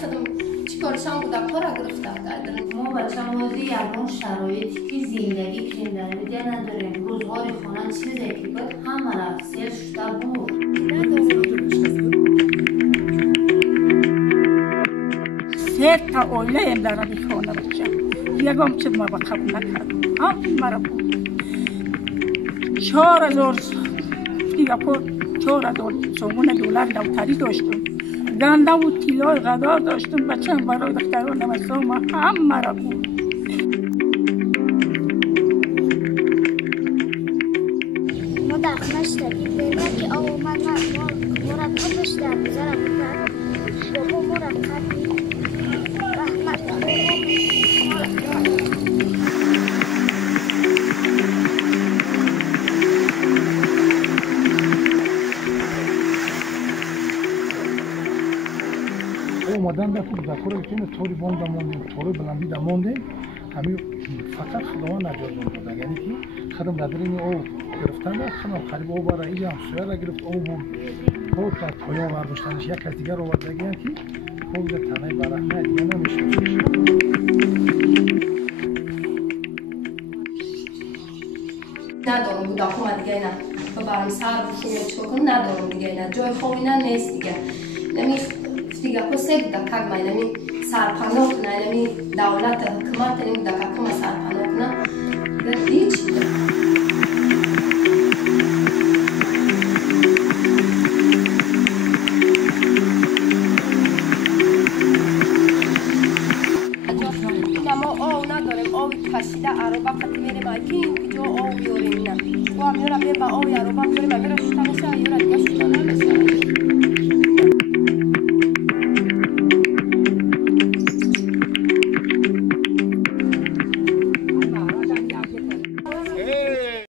خودم چیکارشان بوده کارا گرفته ما بچه‌مون یگان شرایطی که زندگی کردن دیگه نداریم. روزگار خانه چیزی که بود همه رفت شده بود. سه تا اوله ایم در این خانه بچه یگام چیز ما با قبول نکرد مرا بود 4000 سینگاپور 4000 سومون دلار نوتری داشتم گنده و تیلای غدار داشتم بچه هم برای دختران نمستان هم مرا بود ما در خونش داریم بیمه که آقا من مرتب داشتم بذارم بکنم با مرتب اومدن در کار که طوری باند موندیم طوری بلندی موندیم همین فقط خداوند نجات داد یعنی که خدام دادرین او گرفتن خدام قریب او برای اینجا سوال گرفت او بود او تا پایان برداشتنش یک از دیگر آوردگی که کل تنه برهنه دیگه نمیشه ندارم بوده خواه دیگه اینا ببرم سر بخونیم چکن ندارم دیگه اینا جای خواب اینا نیست دیگه نمی دیگه کسی بوده که من نمی سرپناه کنه نمی دولت حکومت نمی بوده که کم سرپناه کنه دیگه هیچ دیگه ما آو نداریم آوی کشیده عربا قطع میریم ایکی جا آو بیاریم نه و هم یورا بیر با آوی عربا بیاریم میره شتا میشه یورا دیگه شتا نمیشه